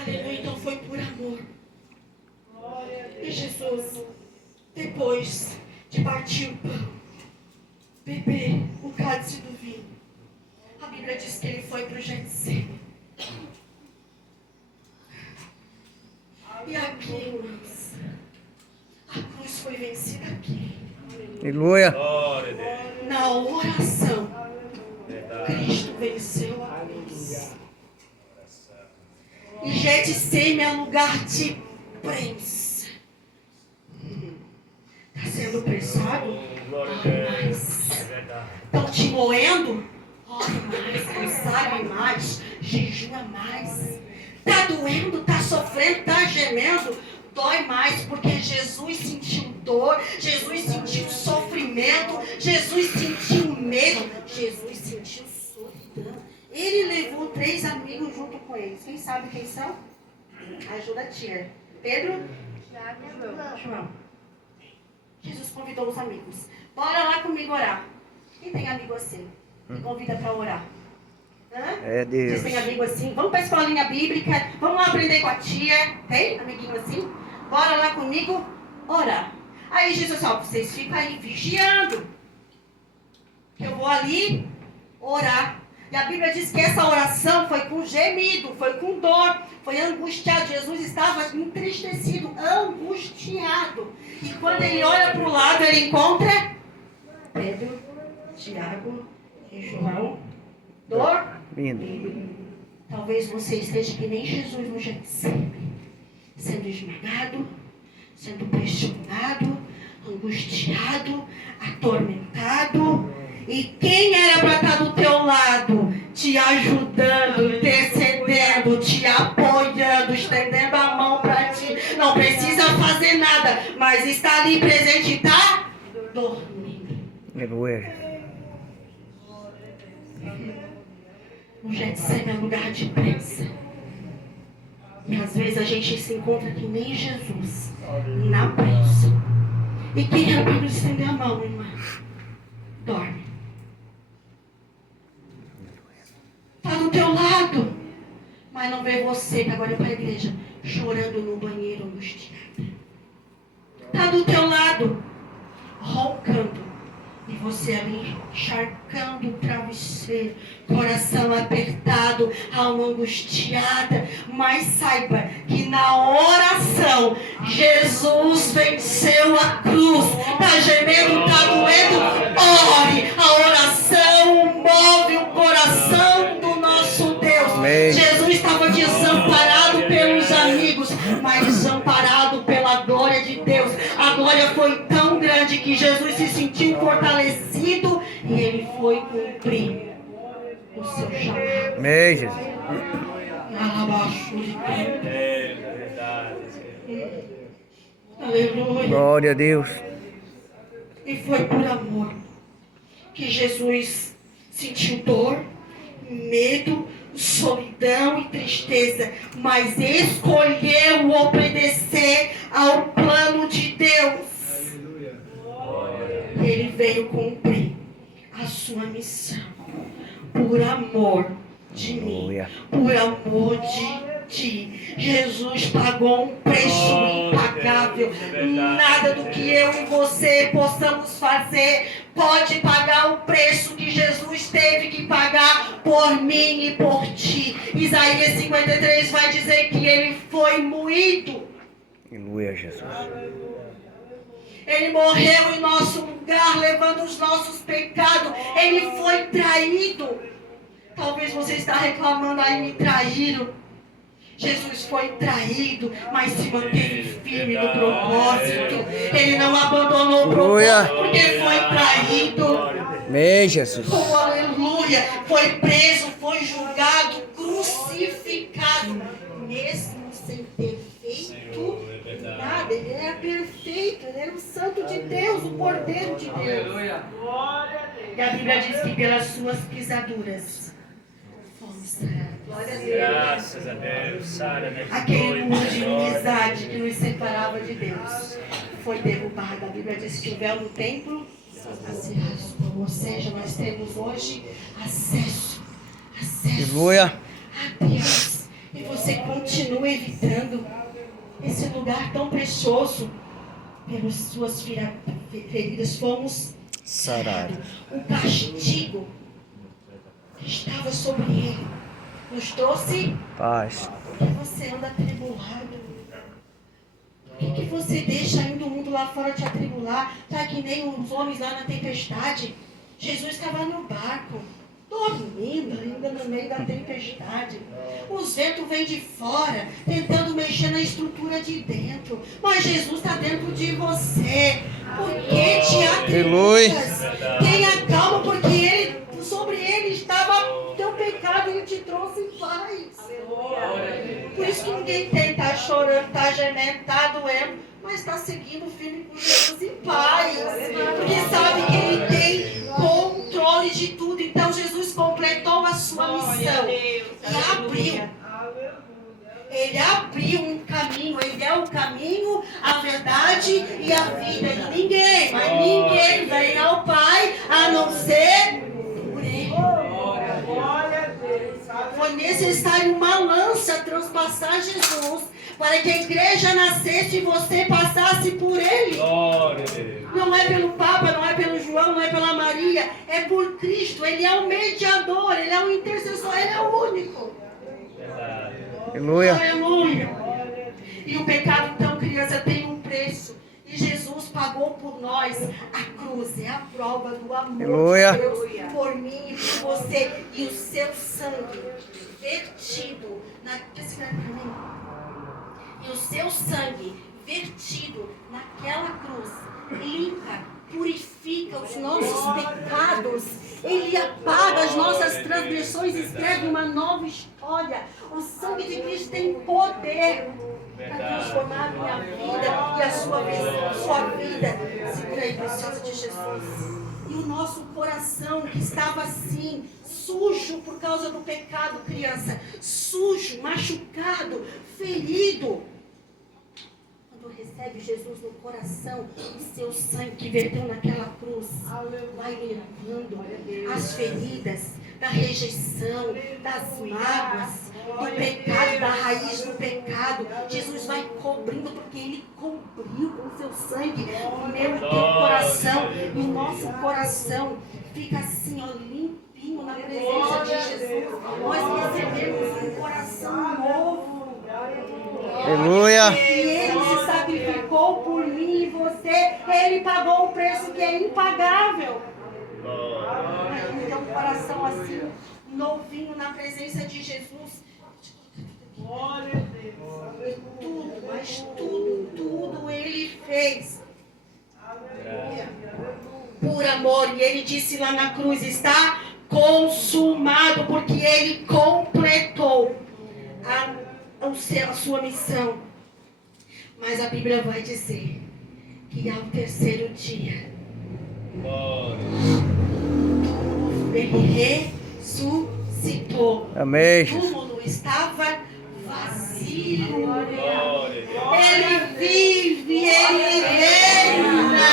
Aleluia. Então foi por amor. E Jesus, depois de partir o pão, beber o cálice do vinho, a Bíblia diz que ele foi para o Getsemane. E aqui, irmãos, a cruz foi vencida aqui. Aleluia. Na oração, Cristo venceu a cruz. E Getsemane é lugar de prensa. Está sendo prensado? Ore mais. Estão te moendo? Ore mais, consagre mais, jejua mais. Está doendo, está sofrendo, está gemendo? Dói mais, porque Jesus sentiu dor, Jesus sentiu sofrimento, Jesus sentiu medo, Jesus sentiu solidão. Ele levou 3 amigos junto com eles. Quem sabe quem são? Ajuda a tia. Pedro? João. Jesus convidou os amigos. Bora lá comigo orar. Quem tem amigo assim? Me convida para orar. Hã? É Deus. Vocês têm amigo assim? Vamos para a escolinha bíblica. Vamos lá aprender com a tia. Tem amiguinho assim? Bora lá comigo orar. Aí Jesus falou, vocês ficam aí vigiando. Que eu vou ali orar. E a Bíblia diz que essa oração foi com gemido, foi com dor, foi angustiado. Jesus estava entristecido, angustiado. E quando ele olha para o lado, ele encontra Pedro, Tiago e João dormindo. Talvez você esteja que nem Jesus no Getsemane, sendo esmagado, sendo pressionado, angustiado, atormentado. E quem era para estar do teu lado, te ajudando, intercedendo, te apoiando, estendendo a mão para ti. Não precisa fazer nada, mas está ali presente e está dormindo. Aleluia. O Getsemane é lugar de prensa. E às vezes a gente se encontra que nem Jesus, na prensa. E quem era para nos estender a mão, irmã? Dorme. Está do teu lado, mas não vê você, que agora é para a igreja, chorando no banheiro, angustiada. Está do teu lado, roncando, e você ali, encharcando o travesseiro, coração apertado, alma angustiada. Mas saiba que na oração, Jesus venceu a cruz. Está gemendo, está doendo, ore. A oração move o coração do nosso Deus. Amém. Jesus estava desamparado pelos amigos, mas desamparado pela glória de Deus. A glória foi tão grande que Jesus se sentiu fortalecido e ele foi cumprir o seu chamado. Amém, Jesus. Aleluia. Glória a Deus. E foi por amor que Jesus sentiu dor, medo, solidão e tristeza, mas escolheu obedecer ao plano de Deus. Ele veio cumprir a sua missão por amor de mim, por amor de ti. Jesus pagou um preço impagável. Nada do que eu e você possamos fazer pode pagar o preço que Jesus teve que pagar por mim e por ti. Isaías 53 vai dizer que ele foi moído. Aleluia, Jesus. Ele morreu em nosso lugar, levando os nossos pecados. Ele foi traído. Talvez você está reclamando, aí me traíram. Jesus foi traído, mas se manteve firme no propósito. Ele não abandonou o propósito porque foi traído. Amém, Jesus. Oh, aleluia. Foi preso, foi julgado, crucificado. Mesmo sem ter feito nada, ele era perfeito, ele era o Santo de Deus, o Cordeiro de Deus. E a Bíblia diz que pelas suas pisaduras fomos sarados. Graças a Deus. Aquele muro de inimizade que nos separava de Deus foi derrubado. A Bíblia diz que o véu do templo se rasgou. Ou seja, nós temos hoje acesso Aleluia. a Deus. E você continua evitando esse lugar tão precioso. Pelas suas feridas fomos Sarados. o castigo que estava sobre ele nos trouxe. Paz. Por que você anda atribulado? Por que você deixa ainda o mundo lá fora te atribular? Tá que nem os homens lá na tempestade. Jesus estava no barco, dormindo ainda no meio da tempestade. Os ventos vêm de fora, tentando mexer na estrutura de dentro. Mas Jesus está dentro de você. Por que te atribulas? Tenha calma, porque sobre ele estava teu pecado, ele te trouxe paz. Por isso que ninguém tem, tá chorando, tá gemendo, tá doendo, mas está seguindo firme com Jesus em paz. Porque sabe que ele tem controle de tudo. Então Jesus completou a sua missão e abriu. Ele abriu um caminho, ele é o caminho, a verdade e a vida. E ninguém vem ao Pai a não ser por ele. Foi necessário uma lança transpassar Jesus para que a igreja nascesse e você passasse por ele. Não é pelo Papa, não é pelo João, não é pela Maria, é por Cristo. Ele é o mediador, ele é o intercessor, ele é o único. Aleluia. Aleluia. E o pecado, então, criança, tem um preço. E Jesus pagou por nós. A cruz é a prova do amor Aleluia. de Deus por mim e por você. E o seu sangue vertido e o seu sangue vertido naquela cruz limpa, purifica os nossos pecados. Ele apaga as nossas transgressões e escreve uma nova história. O sangue de Cristo tem poder para transformar a minha vida e a sua vida. Segura aí, preciosa de Jesus. E o nosso coração que estava assim, sujo por causa do pecado, criança, sujo, machucado, ferido. Quando recebe Jesus no coração, o seu sangue que verteu naquela cruz vai limpando as feridas da rejeição, das mágoas, do pecado, da raiz do pecado. Jesus vai cobrindo, porque ele cobriu com seu sangue o meu e teu coração. E o nosso coração fica assim, ó, limpinho na presença de Jesus. Nós recebemos um coração novo. Aleluia. E ele se sacrificou por mim e você. Ele pagou um preço que é impagável. Imagina ter um coração assim, novinho na presença de Jesus. E tudo, mas tudo ele fez por amor. E ele disse lá na cruz: está consumado, porque ele completou a sua missão. Mas a Bíblia vai dizer que ao terceiro dia ele ressuscitou. Amém. O túmulo estava vazio. Ele vive, ele reina.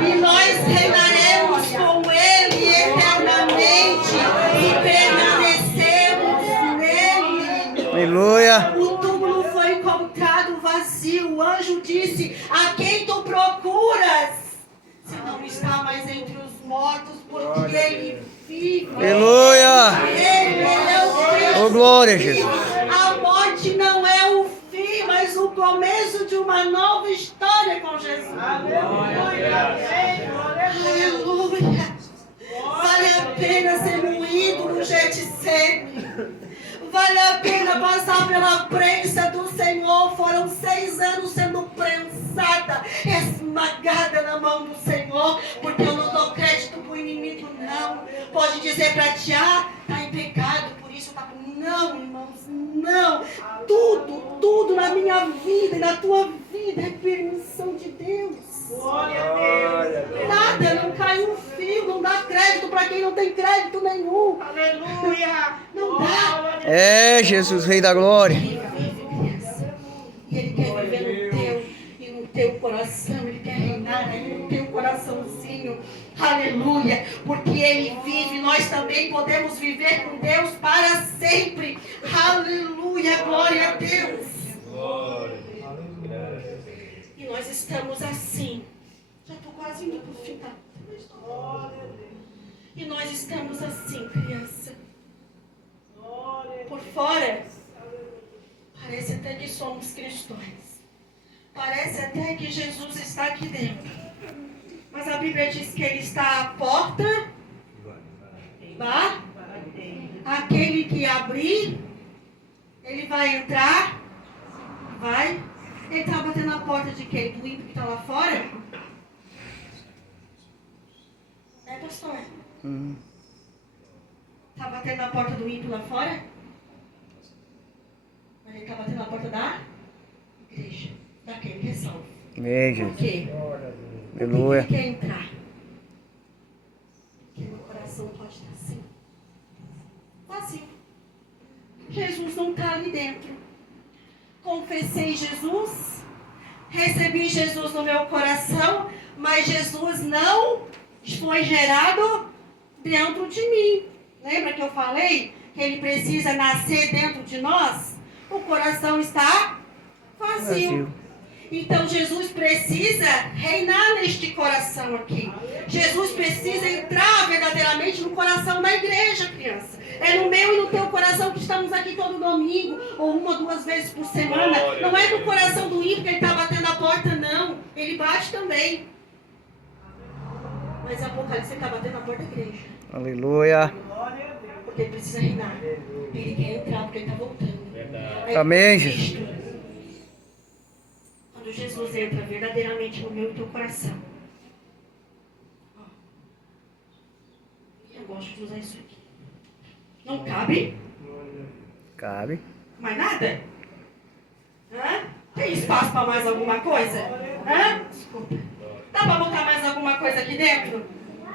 E nós reinaremos com ele eternamente e permanecemos nele. Aleluia. O túmulo foi encontrado vazio. O anjo disse: a quem tu procuras? Se não está mais entre os mortos, porque ele vive. Aleluia. Ele é o Cristo. Oh, glória a Jesus. A morte não é o fim, mas o o começo de uma nova história com Jesus. Aleluia. Vale a pena ser moído no Getsemane. Vale a pena passar pela prensa do Senhor. Foram 6 anos sendo prensada, esmagada na mão do Senhor. Porque eu não dou crédito para o inimigo, não. Pode dizer para ti, está em pecado, por isso está... Não, irmãos, não. Tudo na minha vida e na tua vida é permissão de Deus. Nada, não cai um fio, não dá crédito para quem não tem crédito nenhum. Aleluia. Não dá. É, Jesus, Rei da Glória. Ele vive, criança. E Ele quer viver no teu e no teu coração. Ele quer reinar aí no teu coraçãozinho. Aleluia. Porque Ele vive, nós também podemos viver com Deus para sempre. Aleluia. Glória a Deus. E nós estamos assim. Já estou quase indo para o final. E nós estamos assim, criança. Por fora, parece até que somos cristãos. Parece até que Jesus está aqui dentro. Mas a Bíblia diz que Ele está à porta. Aquele que abrir, Ele vai entrar. Vai. Ele está batendo na porta de quem? Do ímpio que está lá fora? É, pastor? Está batendo na porta do ímpio lá fora? Mas ele está batendo na porta da igreja. Daquele que é salvo. Por quê? Aleluia. Por que ele quer entrar? Porque meu coração pode estar assim. Vazio. Jesus não está ali dentro. Confessei Jesus, recebi Jesus no meu coração, mas Jesus não foi gerado dentro de mim. Lembra que eu falei que Ele precisa nascer dentro de nós? O coração está vazio. Então Jesus precisa reinar neste coração aqui. Jesus precisa entrar verdadeiramente no coração da igreja, criança. É no meu e no teu coração que estamos aqui todo domingo, ou 1 ou 2 vezes por semana. Não é no coração do ímpio que ele está batendo a porta, não. Ele bate também. Mas Apocalipse está batendo a porta da igreja. Aleluia. Porque ele precisa reinar. Ele quer entrar porque ele está voltando. Aí, Amém, Jesus. quando Jesus entra verdadeiramente no meu e teu coração. Eu gosto de usar isso aqui. Não cabe? Cabe. Mais nada? Tem espaço para mais alguma coisa? Desculpa. Dá para botar mais alguma coisa aqui dentro?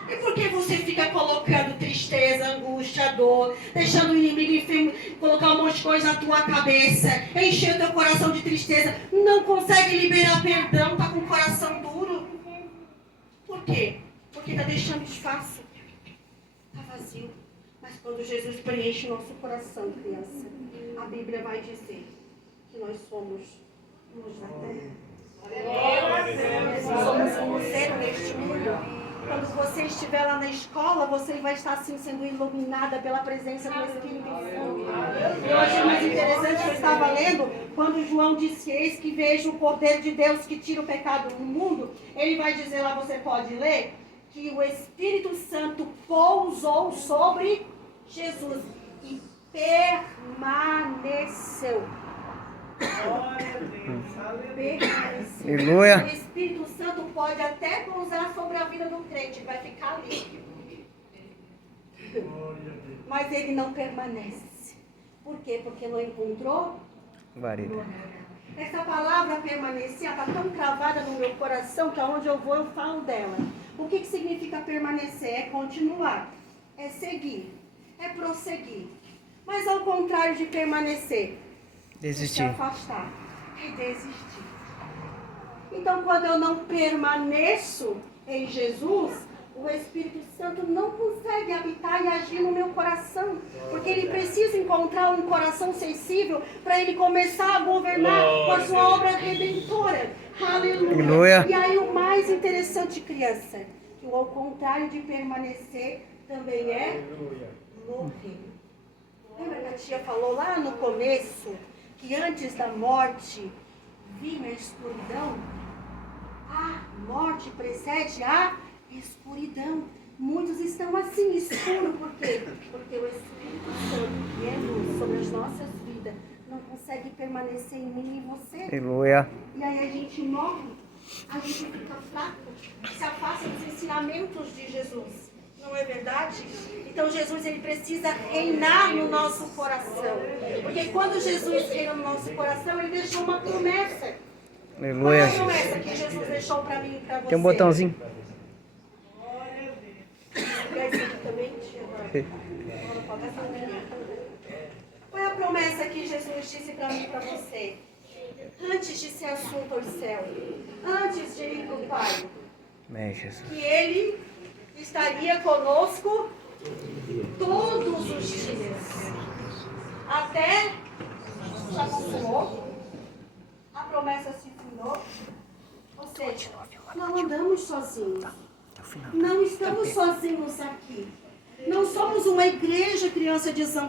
E por que você fica colocando tristeza, angústia, dor, deixando o inimigo colocar um monte de coisa na tua cabeça, encher o teu coração de tristeza, não consegue liberar perdão, tá com o coração duro? Por quê? Porque está deixando espaço. Está vazio. Mas quando Jesus preenche nosso coração, criança, a Bíblia vai dizer que nós somos luz na terra. Nós somos luzeiro neste mundo. Quando você estiver lá na escola, você vai estar assim sendo iluminada pela presença do Espírito Santo. Eu achei mais interessante que eu estava lendo, quando João disse, eis que vejo o Cordeiro de Deus que tira o pecado do mundo. Ele vai dizer lá, você pode ler, que o Espírito Santo pousou sobre Jesus e permaneceu. Aleluia. O Espírito Santo pode até pousar sobre a vida do crente, vai ficar ali. Mas ele não permanece. Por quê? Porque não encontrou Guarida. essa palavra permanecer está tão cravada no meu coração que aonde eu vou eu falo dela. O que significa permanecer? É continuar, é seguir, é prosseguir. Mas ao contrário de permanecer, Desistir. se afastar, é desistir. Então quando eu não permaneço em Jesus, o Espírito Santo não consegue habitar e agir no meu coração. Porque ele precisa encontrar um coração sensível para ele começar a governar com a sua obra redentora. Aleluia. Aleluia. E aí o mais interessante, criança, que ao contrário de permanecer, também é morrer. Lembra que a tia falou lá no começo, que antes da morte vim a escuridão, a morte precede a escuridão. Muitos estão assim, escuro, por quê? Porque o Espírito Santo, que é luz sobre as nossas vidas, não consegue permanecer em mim e em você. Aleluia. E aí a gente morre, a gente fica fraco, se afasta dos ensinamentos de Jesus. Não é verdade? Então Jesus, ele precisa reinar no nosso coração. Porque quando Jesus reina no nosso coração, ele deixou uma promessa. Qual é Aleluia. a promessa que Jesus deixou para mim e para você? Tem um botãozinho. Qual é a promessa que Jesus disse para mim e para você? Antes de ser assunto aos céus, antes de ir para o Pai, Amém, Jesus. que Ele estaria conosco todos os dias. Até já consumou, a promessa se firmou. Ou seja, não andamos sozinhos. Não estamos sozinhos aqui. Não somos uma igreja criança de São